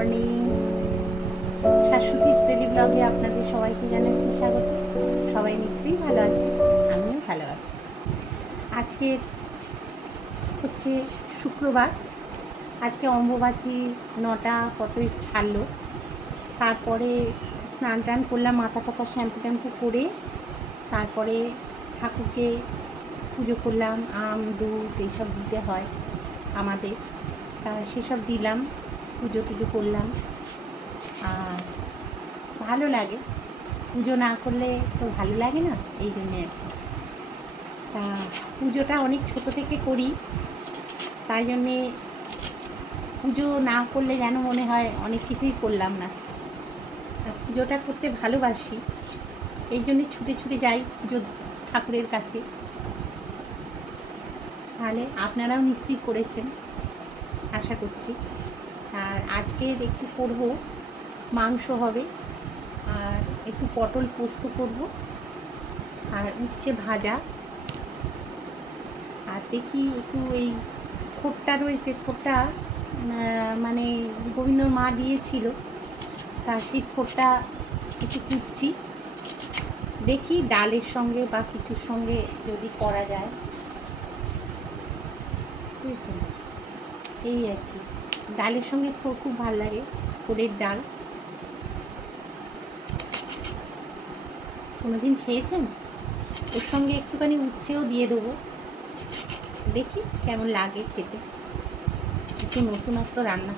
Morning. Shashwati daily ব্লগে আপনাদের সবাইকে জানাচ্ছি স্বাগত। সবাই নিশ্চয়ই ভালো আছে, আমিও ভালো আছি। আজকে হচ্ছে শুক্রবার। আজকে অম্বুবাচী 9টা কত ছাড়লো। তারপরে স্নান টান করলাম, মাথা টাথা শ্যাম্পু করে তারপরে ঠাকুরকে পুজো করলাম। আম দুধ এইসব দিতে হয় আমাদের, সেসব দিলাম, পুজো টুজো করলাম। আর ভালো লাগে, পুজো না করলে তো ভালো লাগে না, এই জন্যে আর কি। তা পুজোটা অনেক ছোট থেকে করি, তাই জন্যে পুজো না করলে যেন মনে হয় অনেক কিছুই করলাম না। পুজোটা করতে ভালোবাসি, এই জন্যে ছুটে ছুটে যাই পুজো ঠাকুরের কাছে। তাহলে আপনারাও নিশ্চয়ই করেছেন আশা করছি। আর আজকে একটু করব, মাংস হবে, আর একটু পটল পোস্ত করব, আর উচ্ছে ভাজা। আর দেখি একটু এই খোট্টা রয়েছে, খোট্টা মানে গোবিন্দর মা দিয়েছিল, তা সেই খোট্টা একটু কুটছি, দেখি ডালের সঙ্গে বা কিছুর সঙ্গে যদি করা যায়, বুঝেছেন? এই আর কি, ডালের সঙ্গে খুব ভালো লাগে, খোলের ডাল। কোনোদিন খেয়েছেন? ওর সঙ্গে একটুখানি উচ্ছেও দিয়ে দেবো, দেখি কেমন লাগে খেতে। একটু নতুনত্ব রান্না।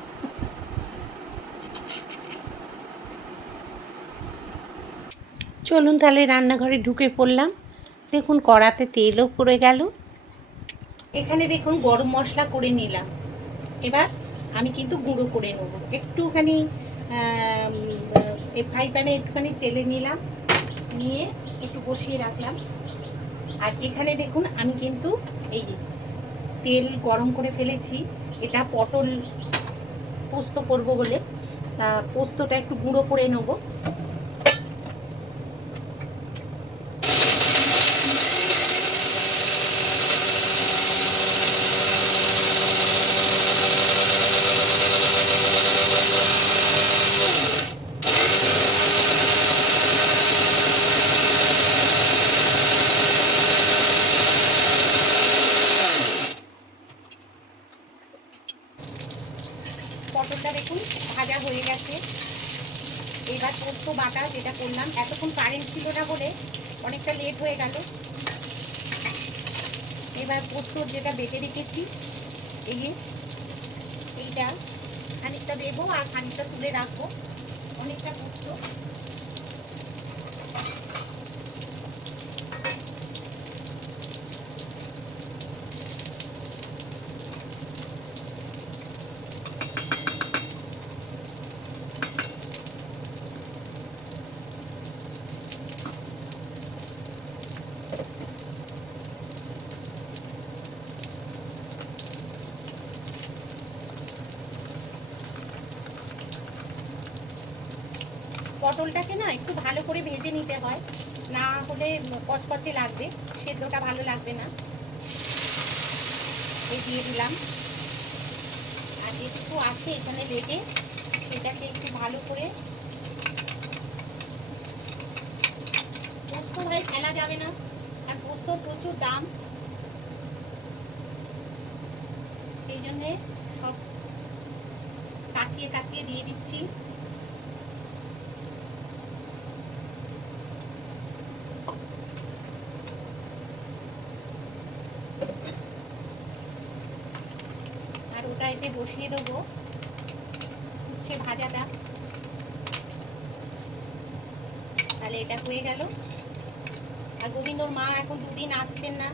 চলুন তাহলে রান্নাঘরে ঢুকে পড়লাম। দেখুন কড়াতে তেলও পড়ে গেল। এখানে দেখুন গরম মশলা করে নিলাম। এবার আমি কিন্তু গুঁড়ো করে নেবো একটুখানি। ফ্রাই প্যানে একটুখানি তেলে নিলাম, নিয়ে একটু বসিয়ে রাখলাম। আর এখানে দেখুন আমি কিন্তু এই যে তেল গরম করে ফেলেছি, এটা পটল পোস্ত করব বলে, পোস্তটা একটু গুঁড়ো করে নেবো। পটলটা দেখুন ভাজা হয়ে গেছে। এবার পোস্ত বাটা যেটা করলাম, এতক্ষণ কারেন্ট ছিল না বলে অনেকটা লেট হয়ে গেল। এবার পোস্ত যেটা বেটে রেখেছি, এইটা খানিকটা দেবো আর খানিকটা তুলে রাখবো, অনেকটা পোস্ত। পটলটাকে না একটু ভালো করে ভেজে নিতে হয়, না হলে কচকচে লাগবে, সেদ্ধটা ভালো লাগবে না। এই দিয়ে দিলাম, আর একটু আছে এখানে লেগে, সেটাকে একটু ভালো করে। পোস্ত ভাই ফেলা যাবে না, আর পোস্তর প্রচুর দাম, সেই জন্যে সব কাচিয়ে কাচিয়ে দিয়ে দিচ্ছি। আর ওটা এতে বসিয়ে দেবো উচ্ছে ভাজাটা। তাহলে এটা হয়ে গেল। আর গোবিন্দর মা এখন 2 দিন আসছেন না,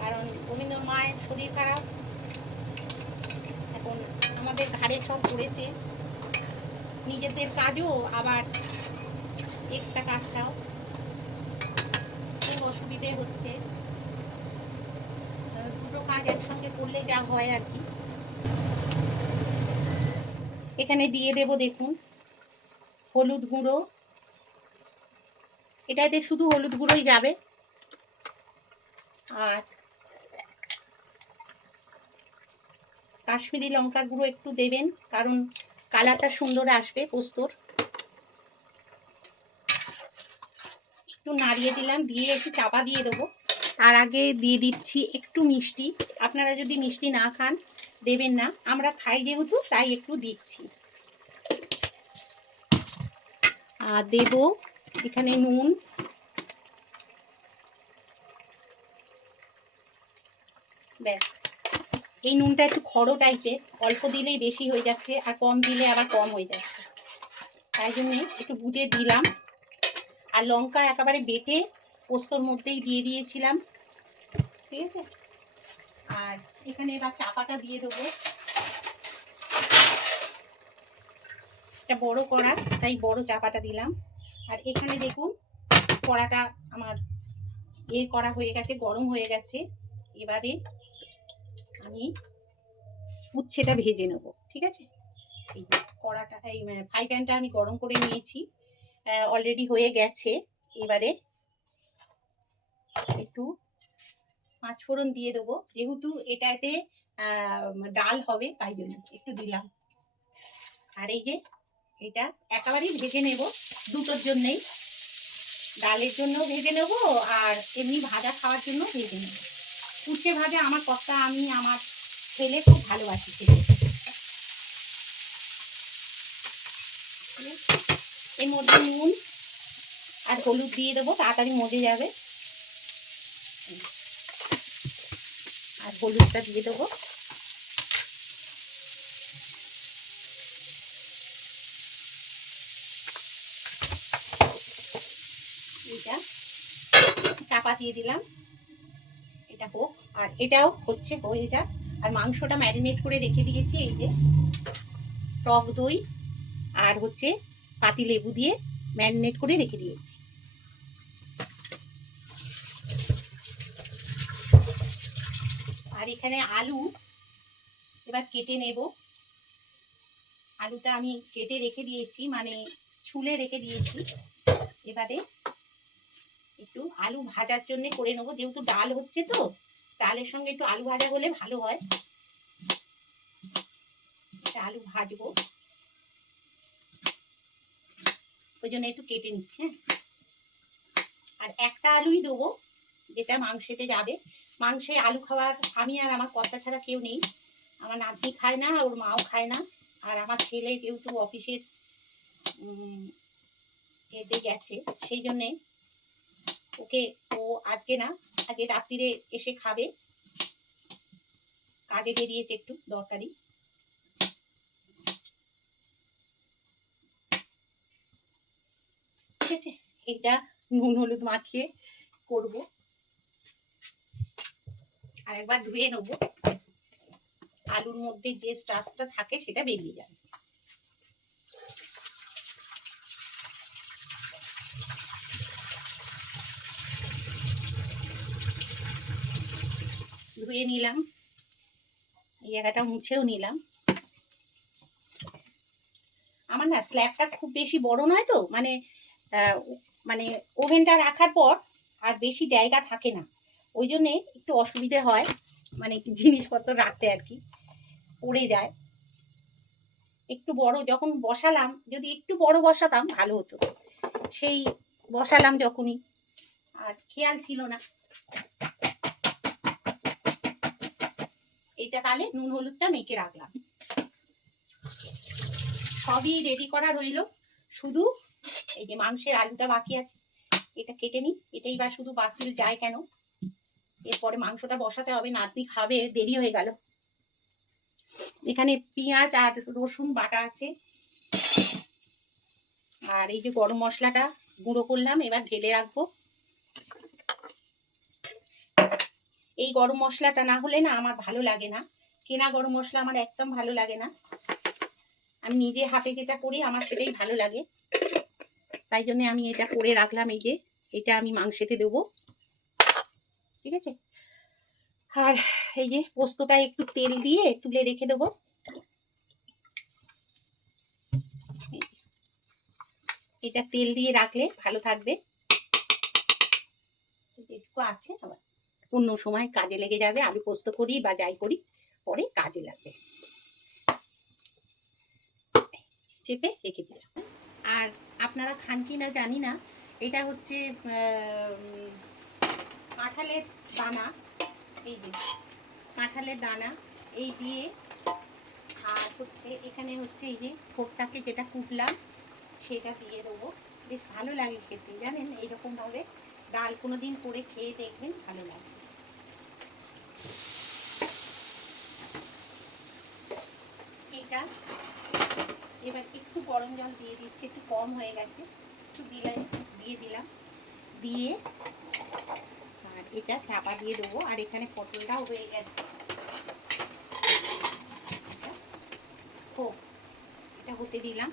কারণ গোবিন্দর মায়ের শরীর খারাপ। এখন আমাদের ঘাড়ে সব পড়েছে, নিজেদের কাজও আবার এক্সট্রা কাজটাও, খুব অসুবিধে হচ্ছে। দুটো কাজ একসঙ্গে করলে যা হয় আর কি। এখানে দিয়ে দেব দেখুন হলুদ গুঁড়ো, এটাতে শুধু হলুদ গুঁড়োই যাবে। আর কাশ্মীরি লঙ্কার গুঁড়ো একটু দেবেন, কারণ কালারটা সুন্দর আসবে পোস্তর। একটু নাড়িয়ে দিলাম, দিয়ে একটু চাপা দিয়ে দেবো। তার আগে দিয়ে দিচ্ছি একটু মিষ্টি। আপনারা যদি মিষ্টি না খান দেবেন না, আমরা খাই যেহেতু তাই একটু দিচ্ছি। আর দেব এখানে নুন, ব্যাস। এই নুনটা একটু খড়ো টাইপের, অল্প দিলেই বেশি হয়ে যাচ্ছে আর কম দিলে আবার কম হয়ে যাচ্ছে, তাই জন্যে একটু বুঝে দিলাম। আর লঙ্কা একেবারে বেটে পোস্তর মধ্যেই দিয়ে দিয়েছিলাম, ঠিক আছে। আর এখানে এবার চাপাটা দিয়ে দেবো। এটা বড় কড়া, তাই বড় চাপাটা দিলাম। আর এখানে দেখুন কড়াটা আমার করা হয়ে গেছে, গরম হয়ে গেছে। এবারে আমি উচ্ছেটা ভেজে নেব, ঠিক আছে। এই কড়াটা, এই ফ্রাই প্যানটা আমি গরম করে নিয়েছি, অলরেডি হয়ে গেছে। এবারে একটু পাঁচফোড়ন দিয়ে দেবো, যেহেতু এটাতে ডাল হবে তাই জন্য একটু দিলাম। আর এই যে এটা একেবারেই ভেজে নেব, দুটোর জন্যই, ডালের জন্য ভেজে নেব আর এমনি ভাজা খাওয়ার জন্য ভেজে নেব। উচ্ছে ভাজা আমার কর্তা, আমি, আমার ছেলে খুব ভালোবাসি খেতে। এর মধ্যে নুন আর হলুদ দিয়ে দেবো, তাড়াতাড়ি মজে যাবে। আর হলুদটা দিয়ে দেবো। এটা চাপা দিয়ে দিলাম, এটা হোক। আর এটাও হচ্ছে, হয়ে যাক। আর মাংসটা ম্যারিনেট করে রেখে দিয়েছি, এই যে টক দই আর হচ্ছে পাতি লেবু দিয়ে ম্যারিনেট করে রেখে দিয়েছি। আর এখানে আলু এবার কেটে নেব। আলুটা আমি কেটে রেখে দিয়েছি, মানে ছুলে রেখে দিয়েছি। এবারে একটু আলু ভাজার জন্য করে নেবো, যেহেতু ডাল হচ্ছে তো ডালের সঙ্গে একটু আলু ভাজা হলে ভালো হয়। আলু ভাজবো, ওই জন্য একটু কেটে নিচ্ছি। হ্যাঁ, আর একটা আলুই দেবো যেটা মাংসেতে যাবে। মাংসে আলু খাওয়ার আমি আর আমার কর্তা ছাড়া কেউ নেই। আমার নাতনি খায় না, ওর মাও খায় না। আর আমার ছেলে যেহেতু অফিসের এতে গেছে, সেই জন্যে ওকে, ও আজকে না, আজকে রাত্রিরে এসে খাবে, কাজে বেরিয়েছে একটু দরকারি। ঠিক আছে, এটা নুন হলুদ মাখিয়ে করবো। আর একবার ধুয়ে নেবো, আলুর মধ্যে যে স্টার্চটা থাকে সেটা বেরিয়ে যাবে। ধুয়ে নিলাম, এই জায়গাটা মুছেও নিলাম। আমার না স্ল্যাবটা খুব বেশি বড় নয় তো, মানে মানে ওভেনটা রাখার পর আর বেশি জায়গা থাকে না, ওই জন্যে একটু অসুবিধে হয়, মানে জিনিসপত্র রাখতে আর কি, পড়ে যায়। একটু বড় যখন বসালাম, যদি একটু বড় বসাতাম ভালো হতো, সেই বসালাম যখনই, আর খেয়াল ছিল না। এটা তাহলে নুন হলুদটা মেখে রাখলাম, সবই রেডি করা রইল। শুধু এই যে মাংসের আলুটা বাকি আছে, এটা কেটে নিই, এটাই বা শুধু বাকি যায় কেন, এরপরে মাংসটা বসাতে হবে, নাতনি খাবে, দেরি হয়ে গেল। এখানে পেঁয়াজ আর রসুন বাটা আছে, আর এই যে গরম মশলাটা গুঁড়ো করলাম, এবার ঢেলে রাখবো। এই গরম মশলাটা না হলে না আমার ভালো লাগে না, কেনা গরম মশলা আমার একদম ভালো লাগে না। আমি নিজে হাতে যেটা করি আমার সেটাই ভালো লাগে, তাই জন্য আমি এটা করে রাখলাম। এই যে এটা আমি মাংসেতে দেবো, ঠিক আছে। আর এই যে পোস্তটা একটু তেল দিয়ে তুলে রেখে দেবো, এটা তেল দিয়ে রাখলে ভালো থাকবে। যেটুকু আছে আবার অন্য সময় কাজে লেগে যাবে, আলু পোস্ত করি বা যাই করি পরে কাজে লাগবে। চেপে রেখে দিলাম। আর আপনারা খান কি না জানি না, এটা হচ্ছে কাঁঠালের দানা, এই যে কাঁঠালের দানা এই দিয়ে, আর হচ্ছে এখানে হচ্ছে এই যে ঠোঁটটাকে যেটা কুটলাম সেটা দিয়ে দেবো। বেশ ভালো লাগে খেতে, জানেন, এইরকমভাবে ডাল কোনো দিন করে খেয়ে দেখবেন, ভালো লাগে। এটা এবার একটু গরম জল দিয়ে দিচ্ছি, একটু কম হয়ে গেছে, একটু দিয়ে দিলাম, দিয়ে আর এটা চাপা দিয়ে দেবো। আর এখানে পটলটাও হয়ে গেছে, এটা হতে দিলাম।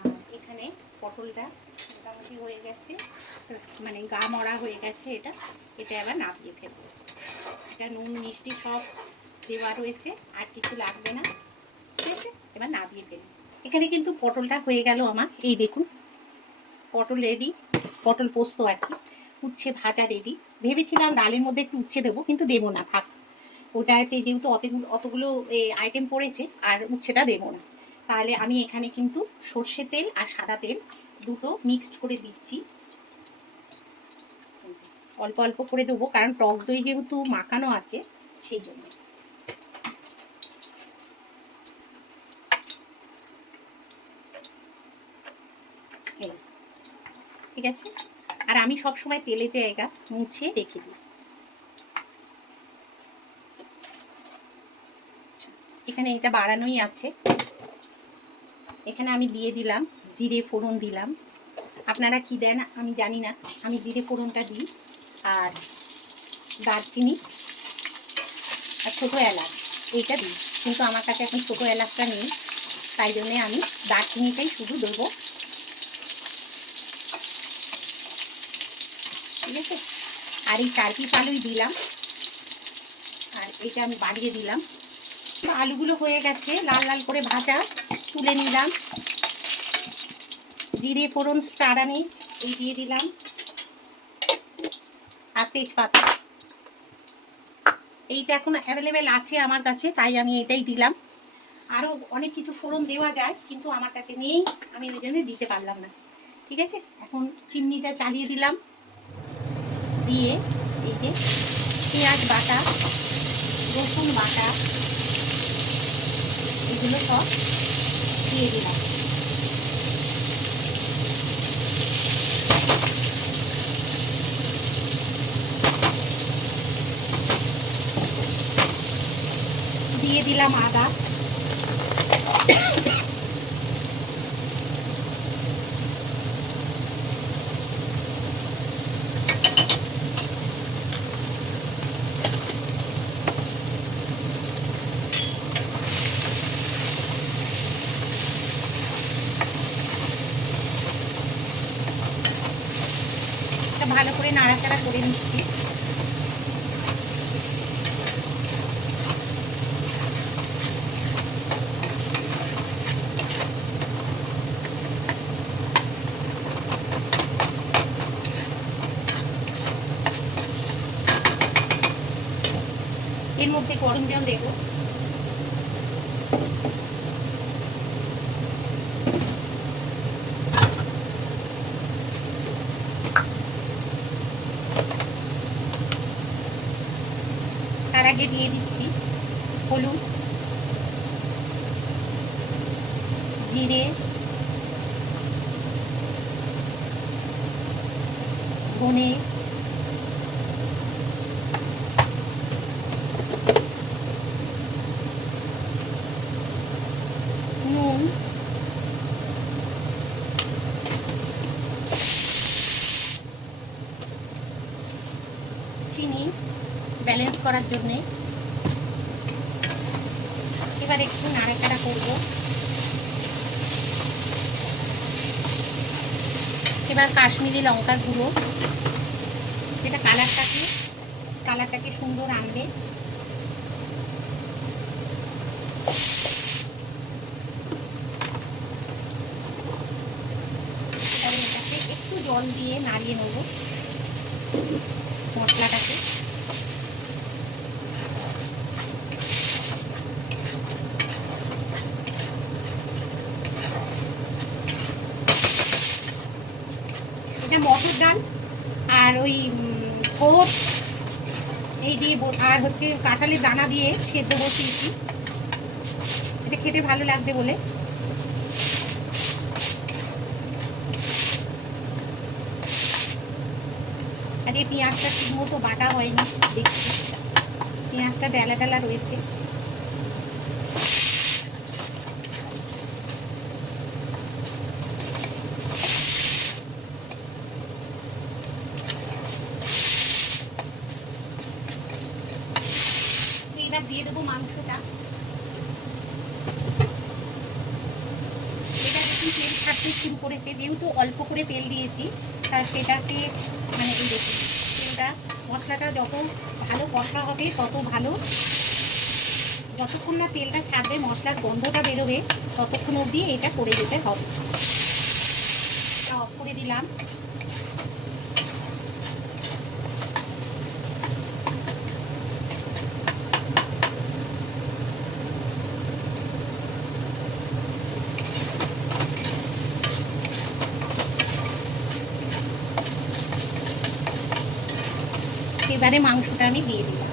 আর এখানে পটলটা মোটামুটি হয়ে গেছে, মানে গা মরা হয়ে গেছে। এটা এবার নামিয়ে ফেলবো। এটা নুন মিষ্টি সব দেওয়া রয়েছে, আর কিছু লাগবে না, ঠিক আছে। এবার নামিয়ে ফেলবো। এখানে কিন্তু পটলটা হয়ে গেল আমার, এই দেখুন পটল রেডি, পটল পোস্ত আর কি, উচ্ছে ভাজা রেডি। ভেবেছিলাম ডালের মধ্যে একটু উচ্ছে দেবো, কিন্তু দেবো না, থাক, ওটাতে যেহেতু অতগুলো আইটেম পড়েছে, আর উচ্ছেটা দেবো না। তাহলে আমি এখানে কিন্তু সর্ষে তেল আর সাদা তেল দুটো মিক্সড করে দিচ্ছি, অল্প অল্প করে দেবো, কারণ টক দই যেহেতু মাখানো আছে সেই জন্য। ঠিক আছে, আর আমি সব সময় তেলের জায়গা মুছে রেখে দিই। এখানে এটা বাড়ানোই আছে। এখানে আমি দিয়ে দিলাম জিরে ফোড়ন দিলাম, আপনারা কি দেন আমি জানি না, আমি জিরে ফোড়নটা দিই। আর দারচিনি আর ছোটো এলাচ এইটা দিই, কিন্তু আমার কাছে এখন ছোটো এলাচটা নেই, তাই জন্যে আমি দারচিনিটাই শুধু দেবো, ঠিক আছে। আর এই 4 পিস আলুই দিলাম, আর এইটা আমি বাড়িয়ে দিলাম। আলুগুলো হয়ে গেছে লাল লাল করে ভাজা, তুলে নিলাম। জিরে ফোড়ন স্টার আনি এই দিয়ে দিলাম, আর তেজপাতা, এইটা এখন অ্যাভেলেবেল আছে আমার কাছে, তাই আমি এটাই দিলাম। আরও অনেক কিছু ফোড়ন দেওয়া যায়, কিন্তু আমার কাছে নেই, আমি ওই জন্য দিতে পারলাম না, ঠিক আছে। এখন চিমনিটা চালিয়ে দিলাম, দিয়ে এই যে পেঁয়াজ বাটা, রসুন বাটা, এগুলো সব দিয়ে দিলাম। দিয়ে দিলাম আদা, ভালো করে নাড়াচাড়া করে নিচ্ছি। এর মধ্যে গরম জল দেব, তার আগে দিয়ে দিচ্ছি হলুদ, জিরে, ধনে, নুন, চিনি ব্যালেন্স করার জন্যে। এবার একটু নাড়াচাড়া করবো। এবার কাশ্মীরি লঙ্কার গুঁড়ো, যেটা কালারটাকে সুন্দর আনবে। এটাকে একটু জল দিয়ে নাড়িয়ে নেব মশলাটাকে। ডাল আর ওই খোপ এই দিয়ে আর হচ্ছে কাঁঠালের দানা দিয়ে সেদ্ধ বসিয়েছি, এটা খেতে ভালো লাগবে বলে। আর এই পেঁয়াজটা ঠিক মতো বাটা হয়নি, দেখছি পেঁয়াজটা ডালা ডালা রয়েছে। এবার দিয়ে দেবো মাংসটা। এটা দেখুন তেল ছাড়তে শুরু করেছে, যেহেতু অল্প করে তেল দিয়েছি সেটাকে মানে এই দেখুন তেলটা, মশলাটা যত ভালো কষা হবে তত ভালো। যতক্ষণ না তেলটা ছাড়বে, মশলার গন্ধটা বেরোবে, ততক্ষণ অবধি এটা করে যেতে হবে। অফ করে দিলাম। এবারে মাংসটা আমি দিয়ে দিলাম।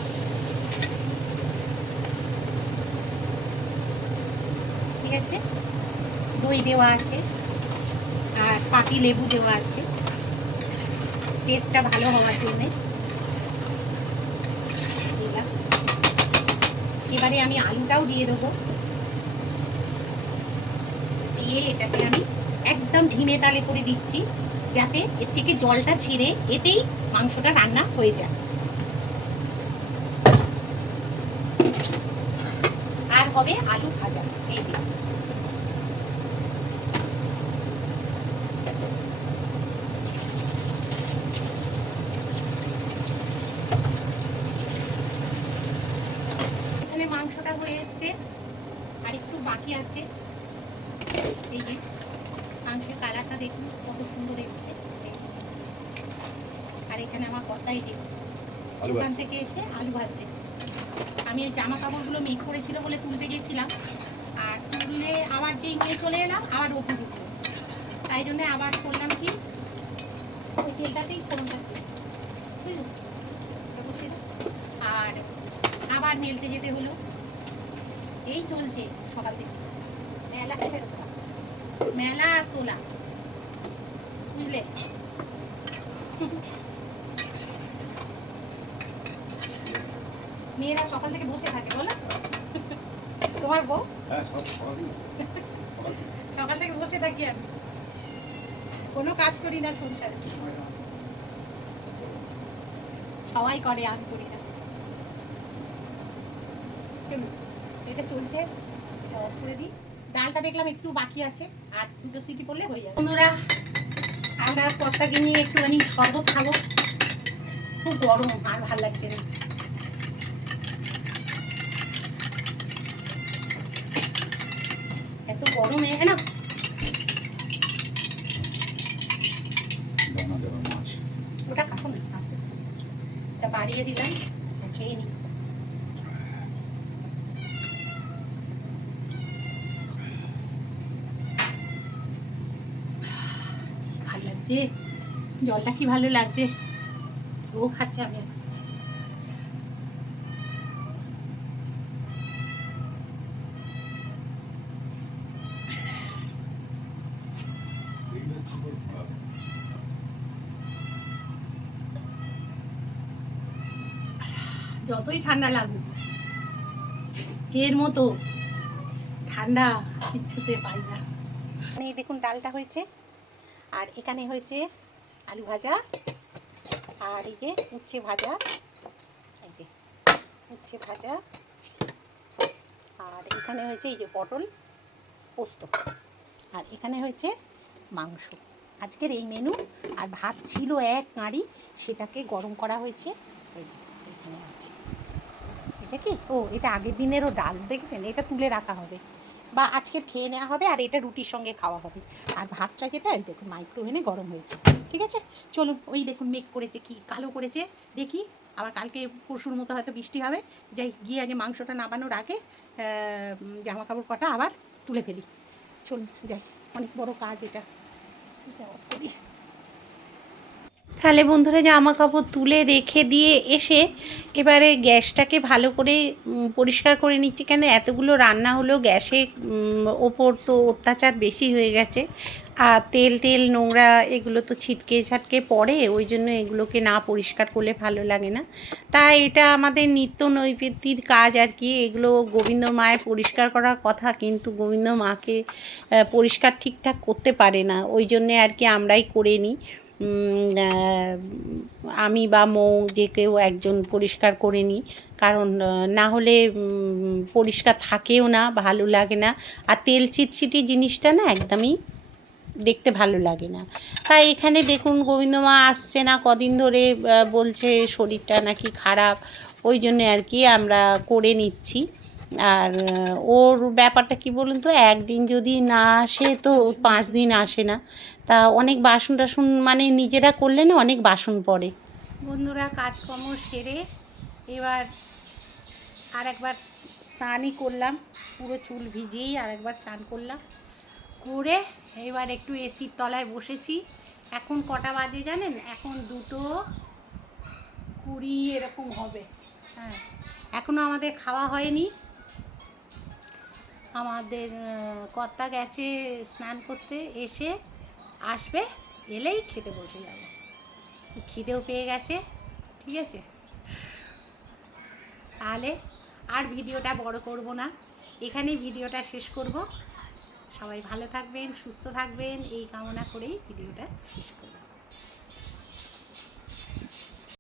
ঠিক আছে, দই দেওয়া আছে আর পাতি লেবু দেওয়া আছে টেস্টটা ভালো হওয়ার জন্য দিলাম। এবারে আমি আলুটাও দিয়ে দেবো, দিয়ে এটাকে আমি একদম ধিমে তালে করে দিচ্ছি, যাতে এর থেকে জলটা ছেড়ে এতেই মাংসটা রান্না হয়ে যায়। আর হবে আলু ভাজা। এই যে এখানে মাংসটা হয়ে এসছে, আর একটু বাকি আছে। এই যে মাংসের কালারটা দেখুন কত সুন্দর এসছে। আর এখানে আমার কর্তাই দেখুন দোকান থেকে এসে আলু ভাজছে। আমি ওই জামা কাপড়গুলো মেঘ করেছিল বলে তুলতে গেছিলাম, আর তুললে আবার যেই নিয়ে চলে এলাম আবার রোদে ঢুকলো, তাই জন্য আবার করলাম কি ওই তেলটাতেই ফোড়নটা বুঝলি, আর আবার মেলতে যেতে হলো। এই চলছে সকাল থেকে মেলা মেলা তোলা, বুঝলে। মেয়েরা সকাল থেকে বসে থাকে বলো, তোমার বউ? সকাল থেকে বসে থাকি আমি, কোনো কাজ করি না সংসারে। সবাই করে, আমি করি না। চলুন এটা চলছে, এটা অফ করে দিই। ডালটা দেখলাম একটু বাকি আছে, আর দুটো সিটি পড়লে হয়ে যাবে। বন্ধুরা, আমরা কর্তাকে নিয়ে একটুখানি শরবত খাবো, খুব গরম আর ভালো লাগছে না। এত গরমে না ওটা কাটো না, আসে এটা বাড়িয়ে দিলাম, খেয়ে নি। ভালো লাগছে, জলটা কি ভালো লাগছে। ও খাচ্ছে, আমি খাচ্ছি। যতই ঠান্ডা লাগুক, এর মতো ঠান্ডা কিচ্ছুতে পাই না। এই দেখুন ডালটা হয়েছে, আর এখানে হয়েছে আলু ভাজা, আর এই যে উচ্ছে ভাজা, এই যে উচ্ছে ভাজা, আর এখানে হয়েছে এই যে পটল পোস্ত, আর এখানে হয়েছে মাংস। আজকের এই মেনু। আর ভাত ছিল এক কাঁড়ি, সেটাকে গরম করা হয়েছে। এই যে এখানে আছে, এটা কি এটা আগের দিনেরও ডাল, দেখেছেন, এটা তুলে রাখা হবে বা আজকের খেয়ে নেওয়া হবে, আর এটা রুটির সঙ্গে খাওয়া হবে। আর ভাতটা যেটা দেখুন মাইক্রোওভেনে গরম হয়েছে। ঠিক আছে, চলুন। ওই দেখুন মেঘ করেছে, কি কালো করেছে, দেখি আবার কালকে পরশুর মতো হয়তো বৃষ্টি হবে। যাই গিয়ে আগে মাংসটা নামানোর আগে জামা কাপড় কটা আবার তুলে ফেলি। চলুন যাই, অনেক বড় কাজ এটা। অফ করি। তাহলে বন্ধুরা জামা কাপড় তুলে রেখে দিয়ে এসে এবারে গ্যাসটাকে ভালো করে পরিষ্কার করে নিচ্ছি। কেন এতগুলো রান্না হলো, গ্যাসে ওপর তো অত্যাচার বেশি হয়ে গেছে, আর তেল টেল নোংরা এগুলো তো ছিটকে ছাটকে পড়ে, ওই জন্য এগুলোকে না পরিষ্কার করলে ভালো লাগে না। তাই এটা আমাদের নিত্য নৈবেদ্যের কাজ আর কি। এগুলো গোবিন্দ মায়ের পরিষ্কার করার কথা, কিন্তু গোবিন্দ মাকে পরিষ্কার ঠিকঠাক করতে পারে না, ওই জন্যে আর কি আমরাই করে নিই। আমি বা মৌ যে কেউ একজন পরিষ্কার করে নিই, কারণ না হলে পরিষ্কার থাকেও না, ভালো লাগে না। আর তেল চিটচিটি জিনিসটা না একদমই দেখতে ভালো লাগে না। তাই এখানে দেখুন গোবিন্দ মা আসছে না কদিন ধরে, বলছে শরীরটা নাকি খারাপ, ওই জন্য আর কি আমরা করে নিচ্ছি। আর ওর ব্যাপারটা কি বলুন তো, একদিন যদি না আসে তো 5 দিন আসে না। তা অনেক বাসন টাসন মানে নিজেরা করলে না অনেক বাসন পড়ে। বন্ধুরা কাজকর্ম সেরে এবার আর একবার স্নানই করলাম, পুরো চুল ভিজিয়েই আর একবার চান করলাম, করে এবার একটু এসির তলায় বসেছি। এখন কটা বাজে জানেন? এখন 2:20 এরকম হবে। হ্যাঁ, এখনও আমাদের খাওয়া হয়নি। আমাদের কর্তা গেছে স্নান করতে, এসে আসবে, এলেই খেতে বসে যাব। খিদেও পেয়ে গেছে। ঠিক আছে, তাহলে আর ভিডিওটা বড় করব না, এখানেই ভিডিওটা শেষ করব। সবাই ভালো থাকবেন, সুস্থ থাকবেন, এই কামনা করেই ভিডিওটা শেষ করব।